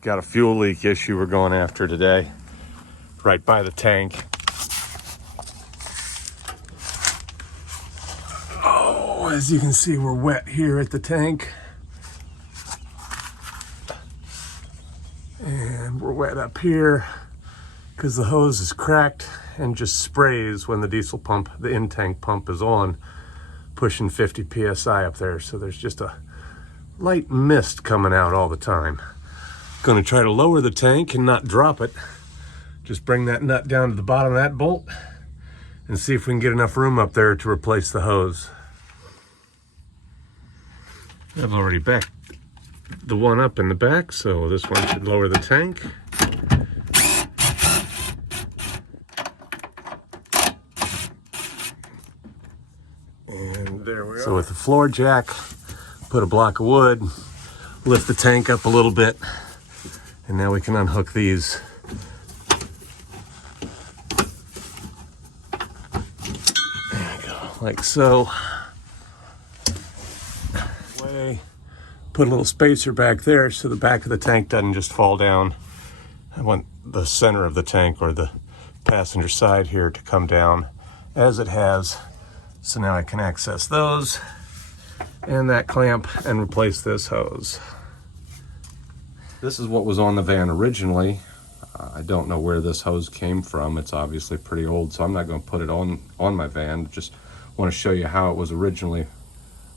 Got a fuel leak issue we're going after today, right by the tank. Oh, as you can see, we're wet here at the tank. And we're wet up here because the hose is cracked and just sprays when the diesel pump, the in-tank pump is on, pushing 50 PSI up there. So there's just a light mist coming out all the time. Going to try to lower the tank and not drop it. Just bring that nut down to the bottom of that bolt and see if we can get enough room up there to replace the hose. I've already backed the one up in the back, so this one should lower the tank. And there we are. So with the floor jack, put a block of wood, lift the tank up a little bit, and now we can unhook these. There we go, like so. Put a little spacer back there so the back of the tank doesn't just fall down. I want the center of the tank, or the passenger side here, to come down as it has. So now I can access those and that clamp and replace this hose. This is what was on the van originally. I don't know where this hose came from. It's obviously pretty old, so I'm not going to put it on my van. Just want to show you how it was originally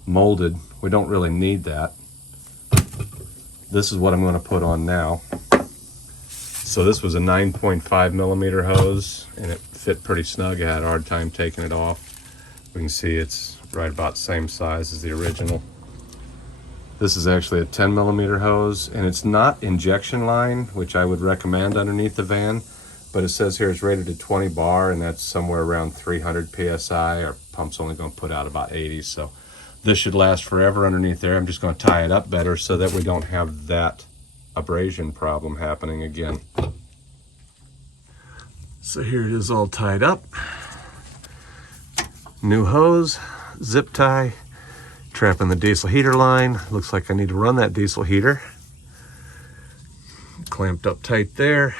molded. We don't really need that. This is what I'm going to put on now. So this was a 9.5 millimeter hose, and it fit pretty snug. I had a hard time taking it off. We can see it's right about the same size as the original. This is actually a 10 millimeter hose, and it's not injection line, which I would recommend underneath the van, but it says here it's rated at 20 bar, and that's somewhere around 300 PSI. Our pump's only going to put out about 80, so this should last forever underneath there. I'm just going to tie it up better so that we don't have that abrasion problem happening again. So here it is all tied up. New hose, zip tie, trapping the diesel heater line. Looks like I need to run that diesel heater. Clamped up tight there.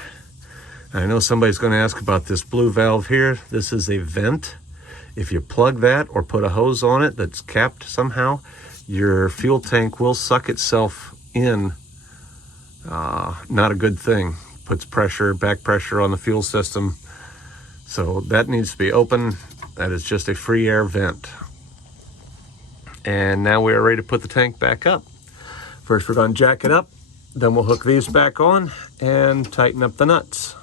I know somebody's going to ask about this blue valve here. This is a vent. If you plug that or put a hose on it that's capped somehow, your fuel tank will suck itself in. Not a good thing. Puts pressure, back pressure on the fuel system. So that needs to be open. That is just a free air vent. And now we are ready to put the tank back up. First we're going to jack it up, then we'll hook these back on and tighten up the nuts.